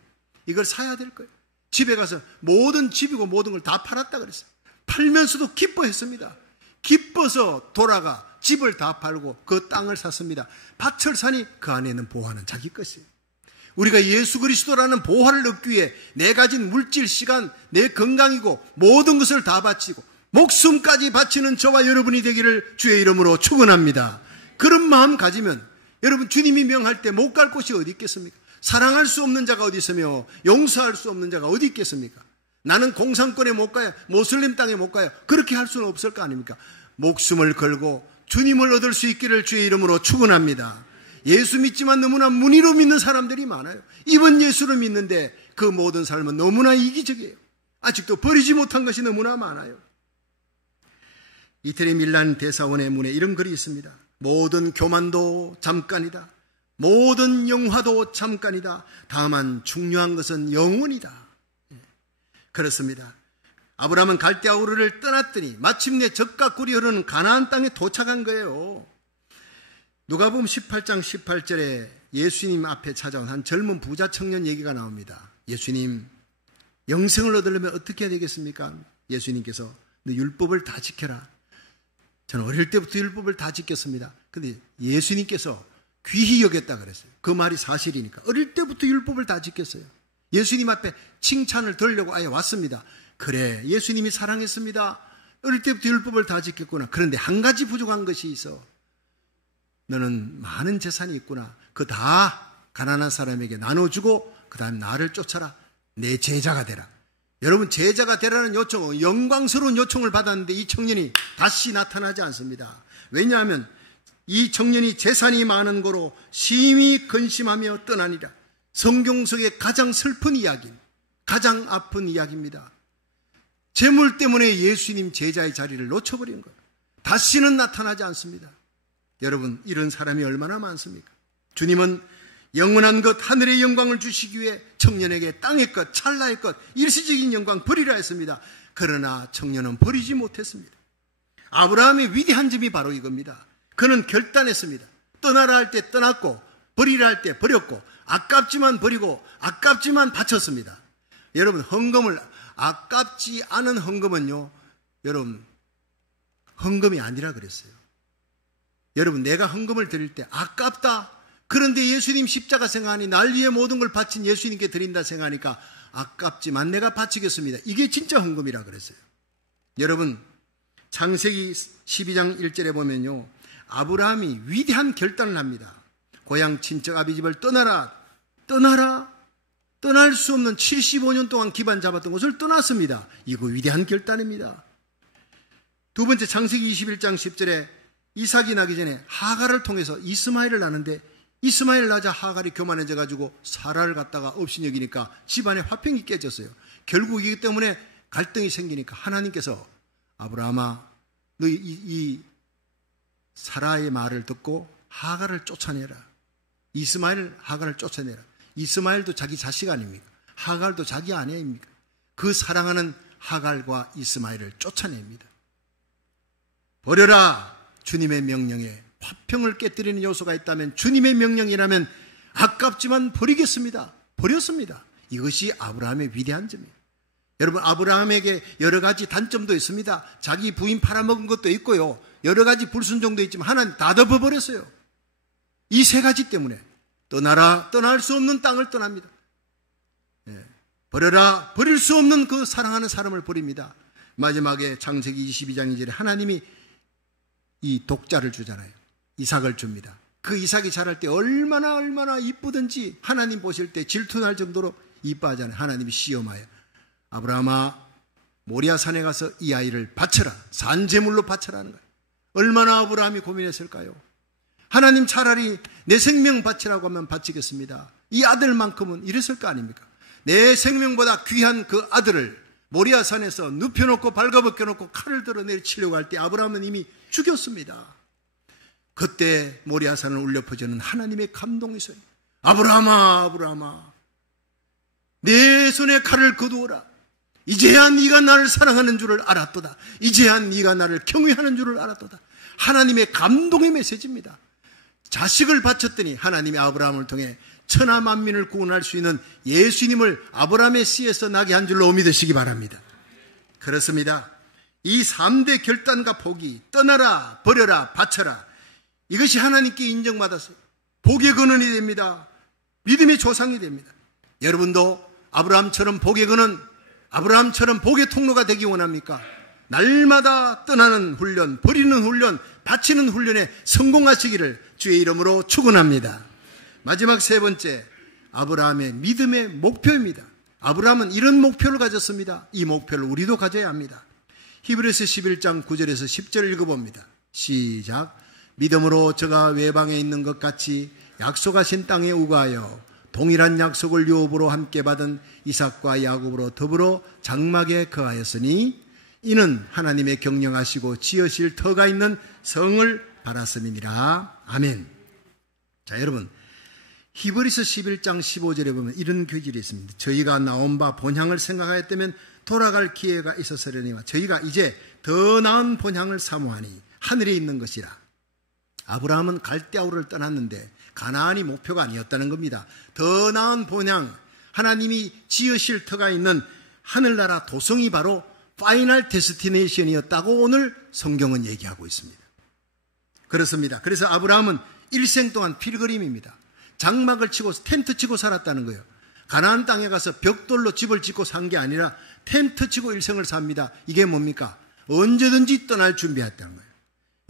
이걸 사야 될 거예요. 집에 가서 모든 집이고 모든 걸 다 팔았다 그랬어요. 팔면서도 기뻐했습니다. 기뻐서 돌아가 집을 다 팔고 그 땅을 샀습니다. 밭을 사니 그 안에 있는 보화는 자기 것이에요. 우리가 예수 그리스도라는 보화를 얻기 위해 내 가진 물질, 시간, 내 건강이고 모든 것을 다 바치고 목숨까지 바치는 저와 여러분이 되기를 주의 이름으로 축원합니다. 그런 마음 가지면 여러분, 주님이 명할 때 못 갈 곳이 어디 있겠습니까? 사랑할 수 없는 자가 어디 있으며 용서할 수 없는 자가 어디 있겠습니까? 나는 공산권에 못 가요. 모슬림 땅에 못 가요. 그렇게 할 수는 없을 거 아닙니까? 목숨을 걸고 주님을 얻을 수 있기를 주의 이름으로 축원합니다. 예수 믿지만 너무나 문의로 믿는 사람들이 많아요. 이번 예수를 믿는데 그 모든 삶은 너무나 이기적이에요. 아직도 버리지 못한 것이 너무나 많아요. 이태리 밀란 대사원의 문에 이런 글이 있습니다. 모든 교만도 잠깐이다. 모든 영화도 잠깐이다. 다만 중요한 것은 영원이다. 그렇습니다. 아브라함은 갈대아 우르를 떠났더니 마침내 젖과 꿀이 흐르는 가나안 땅에 도착한 거예요. 누가복음 18장 18절에 예수님 앞에 찾아온 한 젊은 부자 청년 얘기가 나옵니다. 예수님, 영생을 얻으려면 어떻게 해야 되겠습니까? 예수님께서 너 율법을 다 지켜라. 저는 어릴 때부터 율법을 다 지켰습니다. 근데 예수님께서 귀히 여겼다 그랬어요. 그 말이 사실이니까. 어릴 때부터 율법을 다 지켰어요. 예수님 앞에 칭찬을 들으려고 아예 왔습니다. 그래, 예수님이 사랑했습니다. 어릴 때부터 율법을 다 지켰구나. 그런데 한 가지 부족한 것이 있어. 너는 많은 재산이 있구나. 그거 다 가난한 사람에게 나눠주고 그 다음 나를 쫓아라. 내 제자가 되라. 여러분, 제자가 되라는 요청, 영광스러운 요청을 받았는데 이 청년이 다시 나타나지 않습니다. 왜냐하면 이 청년이 재산이 많은 거로 심히 근심하며 떠나니라. 성경 속의 가장 슬픈 이야기, 가장 아픈 이야기입니다. 재물 때문에 예수님 제자의 자리를 놓쳐버린 거예요. 다시는 나타나지 않습니다. 여러분, 이런 사람이 얼마나 많습니까? 주님은 영원한 것, 하늘의 영광을 주시기 위해 청년에게 땅의 것, 찰나의 것, 일시적인 영광 버리라 했습니다. 그러나 청년은 버리지 못했습니다. 아브라함의 위대한 점이 바로 이겁니다. 그는 결단했습니다. 떠나라 할 때 떠났고 버리라 할 때 버렸고 아깝지만 버리고 아깝지만 바쳤습니다. 여러분, 헌금을 아깝지 않은 헌금은요, 여러분, 헌금이 아니라 그랬어요. 여러분, 내가 헌금을 드릴 때 아깝다. 그런데 예수님 십자가 생각하니 날 위해 모든 걸 바친 예수님께 드린다 생각하니까 아깝지만 내가 바치겠습니다. 이게 진짜 헌금이라 그랬어요. 여러분, 창세기 12장 1절에 보면요, 아브라함이 위대한 결단을 합니다. 고향 친척 아비집을 떠나라. 떠날 수 없는 75년 동안 기반 잡았던 곳을 떠났습니다. 이거 위대한 결단입니다. 두 번째, 창세기 21장 10절에 이삭이 나기 전에 하갈을 통해서 이스마엘을 낳는데 이스마엘 낳자 하갈이 교만해져 가지고 사라를 갖다가 없인 여기니까 집안의 화평이 깨졌어요. 결국 이기 때문에 갈등이 생기니까 하나님께서 아브라함아, 너 이 사라의 말을 듣고 하갈을 쫓아내라. 하갈을 쫓아내라. 이스마엘도 자기 자식 아닙니까? 하갈도 자기 아내입니까? 그 사랑하는 하갈과 이스마엘을 쫓아냅니다. 버려라. 주님의 명령에 화평을 깨뜨리는 요소가 있다면, 주님의 명령이라면 아깝지만 버리겠습니다. 버렸습니다. 이것이 아브라함의 위대한 점이에요. 여러분, 아브라함에게 여러 가지 단점도 있습니다. 자기 부인 팔아먹은 것도 있고요, 여러 가지 불순종도 있지만 하나님 다 덮어버렸어요. 이 세 가지 때문에 떠나라, 떠날 수 없는 땅을 떠납니다. 버려라, 버릴 수 없는 그 사랑하는 사람을 버립니다. 마지막에 창세기 22장 2절에 하나님이 이 독자를 주잖아요. 이삭을 줍니다. 그 이삭이 자랄 때 얼마나 이쁘든지 하나님 보실 때 질투날 정도로 이뻐하잖아요. 하나님이 시험하여 아브라함아, 모리아산에 가서 이 아이를 바쳐라. 산제물로 바쳐라는 거예요. 얼마나 아브라함이 고민했을까요? 하나님, 차라리 내 생명 바치라고 하면 바치겠습니다. 이 아들만큼은 이랬을 거 아닙니까? 내 생명보다 귀한 그 아들을 모리아산에서 눕혀놓고 발가벗겨놓고 칼을 들어 내리치려고 할 때 아브라함은 이미 죽였습니다. 그때 모리아산을 울려 퍼지는 하나님의 감동이 있어요. 아브라함아, 내 손에 칼을 거두어라. 이제야 네가 나를 사랑하는 줄을 알았도다. 이제야 네가 나를 경외하는 줄을 알았도다. 하나님의 감동의 메시지입니다. 자식을 바쳤더니 하나님이 아브라함을 통해 천하 만민을 구원할 수 있는 예수님을 아브라함의 씨에서 나게 한 줄로 믿으시기 바랍니다. 그렇습니다. 이 3대 결단과 포기, 떠나라, 버려라, 바쳐라, 이것이 하나님께 인정받았어요. 복의 근원이 됩니다. 믿음의 조상이 됩니다. 여러분도 아브라함처럼 복의 근원, 아브라함처럼 복의 통로가 되기 원합니까? 날마다 떠나는 훈련, 버리는 훈련, 바치는 훈련에 성공하시기를 주의 이름으로 축원합니다. 마지막 세 번째, 아브라함의 믿음의 목표입니다. 아브라함은 이런 목표를 가졌습니다. 이 목표를 우리도 가져야 합니다. 히브리서 11장 9절에서 10절 읽어봅니다. 시작. 믿음으로 저가 외방에 있는 것 같이 약속하신 땅에 우거하여 동일한 약속을 유업으로 함께 받은 이삭과 야곱으로 더불어 장막에 거하였으니 이는 하나님의 경영하시고 지으실 터가 있는 성을 바랐음이니라. 아멘. 자, 여러분, 히브리서 11장 15절에 보면 이런 교질이 있습니다. 저희가 나온 바 본향을 생각하였다면 돌아갈 기회가 있었으려니와 저희가 이제 더 나은 본향을 사모하니 하늘에 있는 것이라. 아브라함은 갈대아우를 떠났는데 가나안이 목표가 아니었다는 겁니다. 더 나은 본향, 하나님이 지으실 터가 있는 하늘나라 도성이 바로 파이널 데스티네이션이었다고 오늘 성경은 얘기하고 있습니다. 그렇습니다. 그래서 아브라함은 일생 동안 필그림입니다. 장막을 치고 텐트 치고 살았다는 거예요. 가나안 땅에 가서 벽돌로 집을 짓고 산 게 아니라 텐트 치고 일생을 삽니다. 이게 뭡니까? 언제든지 떠날 준비했다는 거예요.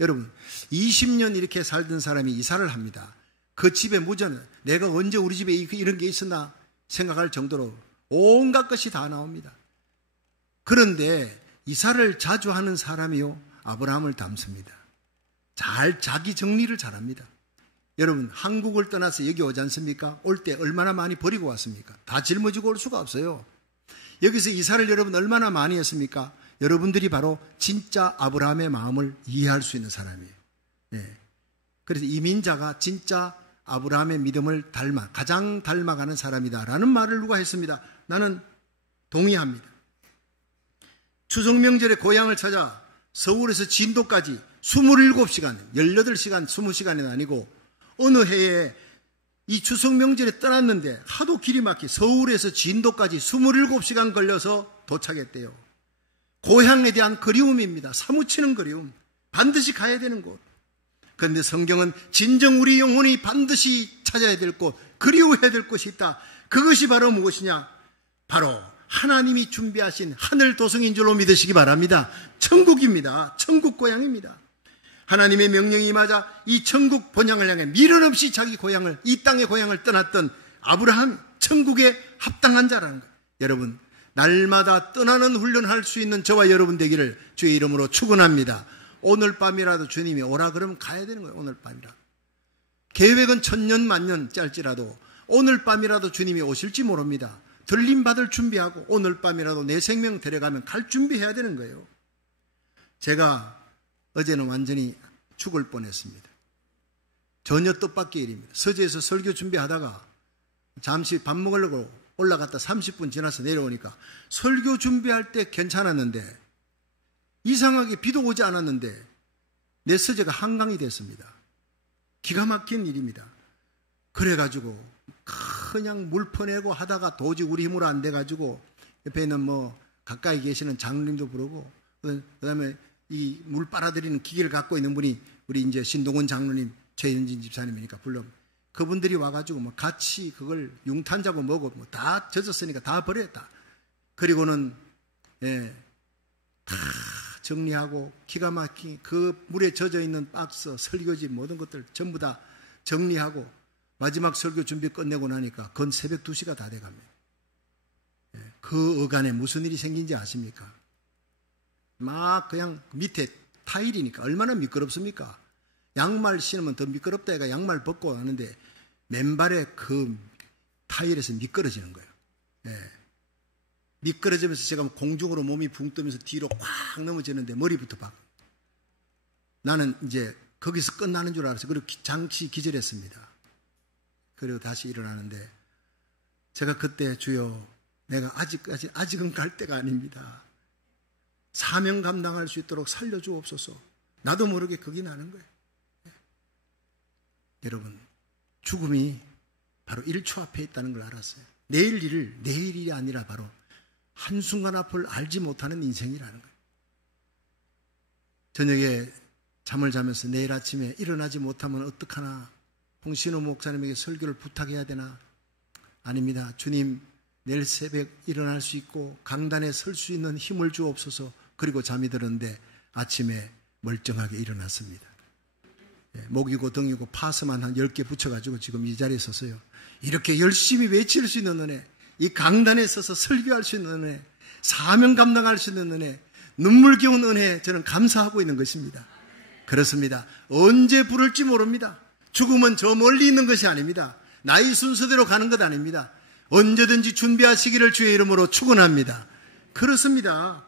여러분, 20년 이렇게 살던 사람이 이사를 합니다. 그 집에 무전, 내가 언제 우리 집에 이런 게 있었나 생각할 정도로 온갖 것이 다 나옵니다. 그런데 이사를 자주 하는 사람이요, 아브라함을 닮습니다. 자기 정리를 잘합니다. 여러분, 한국을 떠나서 여기 오지 않습니까? 올 때 얼마나 많이 버리고 왔습니까? 다 짊어지고 올 수가 없어요. 여기서 이사를 여러분 얼마나 많이 했습니까? 여러분들이 바로 진짜 아브라함의 마음을 이해할 수 있는 사람이에요. 네. 그래서 이민자가 진짜 아브라함의 믿음을 가장 닮아가는 사람이다라는 말을 누가 했습니다. 나는 동의합니다. 추석 명절에 고향을 찾아 서울에서 진도까지 27시간, 18시간, 20시간이 아니고 어느 해에 이 추석 명절에 떠났는데 하도 길이 막히 서울에서 진도까지 27시간 걸려서 도착했대요. 고향에 대한 그리움입니다. 사무치는 그리움. 반드시 가야 되는 곳. 그런데 성경은 진정 우리 영혼이 반드시 찾아야 될 곳, 그리워해야 될 곳이 있다. 그것이 바로 무엇이냐? 바로 하나님이 준비하신 하늘 도성인 줄로 믿으시기 바랍니다. 천국입니다. 천국 고향입니다. 하나님의 명령이 맞아 이 천국 본향을 향해 미련 없이 자기 고향을, 이 땅의 고향을 떠났던 아브라함, 천국에 합당한 자라는 거예요. 여러분, 날마다 떠나는 훈련할 수 있는 저와 여러분 되기를 주의 이름으로 축원합니다. 오늘 밤이라도 주님이 오라 그러면 가야 되는 거예요. 오늘 밤이라도. 계획은 1000년 만년 짤지라도 오늘 밤이라도 주님이 오실지 모릅니다. 들림받을 준비하고 오늘 밤이라도 내 생명 데려가면 갈 준비해야 되는 거예요. 제가 어제는 완전히 죽을 뻔했습니다. 전혀 뜻밖의 일입니다. 서재에서 설교 준비하다가 잠시 밥 먹으려고 올라갔다 30분 지나서 내려오니까 설교 준비할 때 괜찮았는데 이상하게 비도 오지 않았는데 내 서재가 한강이 됐습니다. 기가 막힌 일입니다. 그래가지고 그냥 물 퍼내고 하다가 도저히 우리 힘으로 안 돼가지고 옆에 있는 가까이 계시는 장로님도 부르고 그 다음에 이 물 빨아들이는 기계를 갖고 있는 분이 우리 이제 신동원 장로님, 최현진 집사님이니까 불러 그분들이 와가지고 같이 그걸 융탄자고 뭐고 다 젖었으니까 다 버렸다. 그리고는 다 정리하고 기가 막힌 그 물에 젖어 있는 박스, 설교지 모든 것들 전부 다 정리하고 마지막 설교 준비 끝내고 나니까 건 새벽 2시가 다 돼갑니다. 그 어간에 무슨 일이 생긴지 아십니까? 막 그냥 밑에 타일이니까 얼마나 미끄럽습니까? 양말 신으면 더 미끄럽다 해가 양말 벗고 하는데 맨발에 그 타일에서 미끄러지는 거예요. 미끄러지면서 제가 공중으로 몸이 붕 뜨면서 뒤로 꽉 넘어지는데 머리부터 박. 나는 이제 거기서 끝나는 줄 알았어요. 그리고 잠시 기절했습니다. 그리고 다시 일어나는데 제가 그때 주여 내가 아직은 갈 때가 아닙니다. 사명 감당할 수 있도록 살려주옵소서. 나도 모르게 겁이 나는 거예요. 여러분, 죽음이 바로 1초 앞에 있다는 걸 알았어요. 내일 일이 아니라 바로 한순간 앞을 알지 못하는 인생이라는 거예요. 저녁에 잠을 자면서 내일 아침에 일어나지 못하면 어떡하나, 홍신호 목사님에게 설교를 부탁해야 되나? 아닙니다. 주님, 내일 새벽 일어날 수 있고 강단에 설 수 있는 힘을 주옵소서. 그리고 잠이 들었는데 아침에 멀쩡하게 일어났습니다. 목이고 등이고 파스만 한 10개 붙여가지고 지금 이 자리에 섰어요. 이렇게 열심히 외칠 수 있는 은혜, 이 강단에 서서 설교할 수 있는 은혜, 사명 감당할 수 있는 은혜, 눈물겨운 은혜, 저는 감사하고 있는 것입니다. 그렇습니다. 언제 부를지 모릅니다. 죽음은 저 멀리 있는 것이 아닙니다. 나이 순서대로 가는 것 아닙니다. 언제든지 준비하시기를 주의 이름으로 축원합니다. 그렇습니다.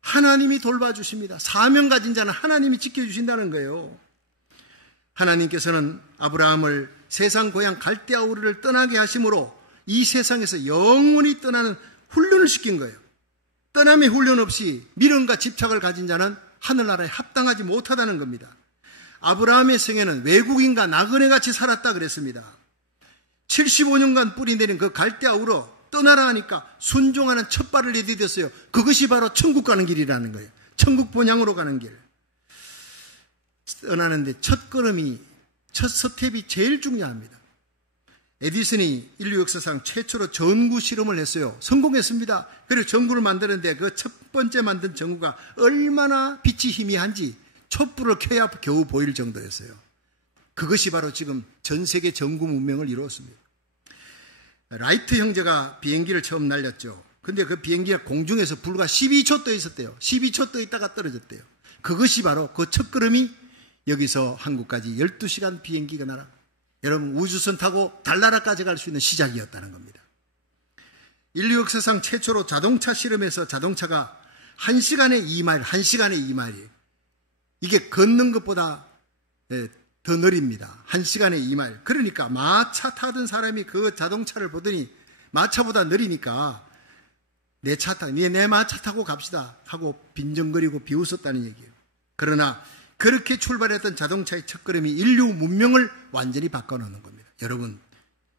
하나님이 돌봐주십니다. 사명 가진 자는 하나님이 지켜주신다는 거예요. 하나님께서는 아브라함을 세상 고향 갈대아 우르를 떠나게 하심으로 이 세상에서 영원히 떠나는 훈련을 시킨 거예요. 떠남의 훈련 없이 미련과 집착을 가진 자는 하늘나라에 합당하지 못하다는 겁니다. 아브라함의 생애는 외국인과 나그네같이 살았다 그랬습니다. 75년간 뿌리 내린 그 갈대아 우르 떠나라 하니까 순종하는 첫 발을 내디뎠어요. 그것이 바로 천국 가는 길이라는 거예요. 천국 본향으로 가는 길. 떠나는데 첫 걸음이, 첫 스텝이 제일 중요합니다. 에디슨이 인류 역사상 최초로 전구 실험을 했어요. 성공했습니다. 그리고 전구를 만드는데 그 첫 번째 만든 전구가 얼마나 빛이 희미한지 촛불을 켜야 겨우 보일 정도였어요. 그것이 바로 지금 전 세계 전구 문명을 이루었습니다. 라이트 형제가 비행기를 처음 날렸죠. 근데 그 비행기가 공중에서 불과 12초 떠 있었대요. 12초 떠 있다가 떨어졌대요. 그것이 바로 그 첫 걸음이 여기서 한국까지 12시간 비행기가 날아 여러분 우주선 타고 달나라까지 갈 수 있는 시작이었다는 겁니다. 인류 역사상 최초로 자동차 실험에서 자동차가 1시간에 2마일, 1시간에 2마일. 이게 걷는 것보다 더 느립니다. 1시간에 2마일. 그러니까 마차 타던 사람이 그 자동차를 보더니 마차보다 느리니까 내 마차 타고 갑시다 하고 빈정거리고 비웃었다는 얘기예요. 그러나 그렇게 출발했던 자동차의 첫걸음이 인류 문명을 완전히 바꿔놓는 겁니다. 여러분,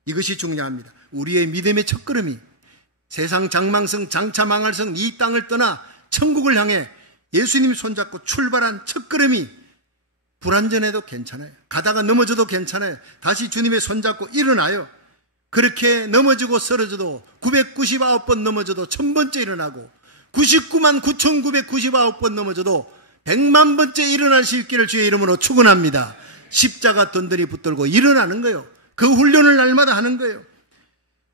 이것이 중요합니다. 우리의 믿음의 첫걸음이 세상 장망성 장차 망할성 이 땅을 떠나 천국을 향해 예수님 손잡고 출발한 첫걸음이 불안전해도 괜찮아요. 가다가 넘어져도 괜찮아요. 다시 주님의 손잡고 일어나요. 그렇게 넘어지고 쓰러져도 999번 넘어져도 1000번째 일어나고 99만 9999번 넘어져도 100만 번째 일어날 수 있기를 주의 이름으로 축원합니다. 십자가 든든히 붙들고 일어나는 거예요. 그 훈련을 날마다 하는 거예요.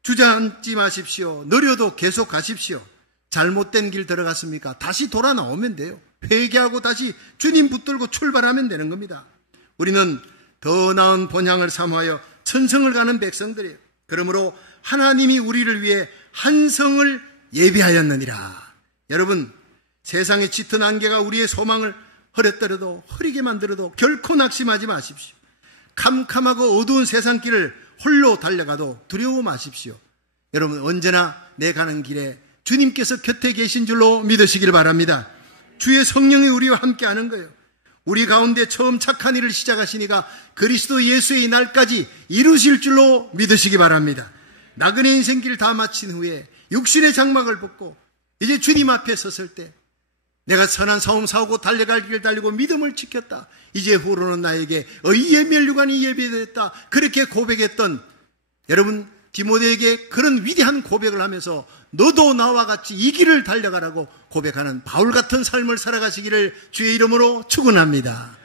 주저앉지 마십시오. 느려도 계속 가십시오. 잘못된 길 들어갔습니까? 다시 돌아 나오면 돼요. 회개하고 다시 주님 붙들고 출발하면 되는 겁니다. 우리는 더 나은 본향을 사모하여 천성을 가는 백성들이에요. 그러므로 하나님이 우리를 위해 한 성을 예비하였느니라. 여러분, 세상의 짙은 안개가 우리의 소망을 흐려뜨려도 흐리게 만들어도 결코 낙심하지 마십시오. 캄캄하고 어두운 세상길을 홀로 달려가도 두려워 마십시오. 여러분, 언제나 내 가는 길에 주님께서 곁에 계신 줄로 믿으시길 바랍니다. 주의 성령이 우리와 함께하는 거예요. 우리 가운데 처음 착한 일을 시작하시니까 그리스도 예수의 날까지 이루실 줄로 믿으시기 바랍니다. 나그네 인생길 다 마친 후에 육신의 장막을 벗고 이제 주님 앞에 섰을 때 내가 선한 싸움 싸우고 달려갈 길 달리고 믿음을 지켰다. 이제 후로는 나에게 의의 면류관이 예비됐다. 그렇게 고백했던 여러분 디모데에게 그런 위대한 고백을 하면서 너도 나와 같이 이 길을 달려가라고 고백하는 바울 같은 삶을 살아가시기를 주의 이름으로 축원합니다.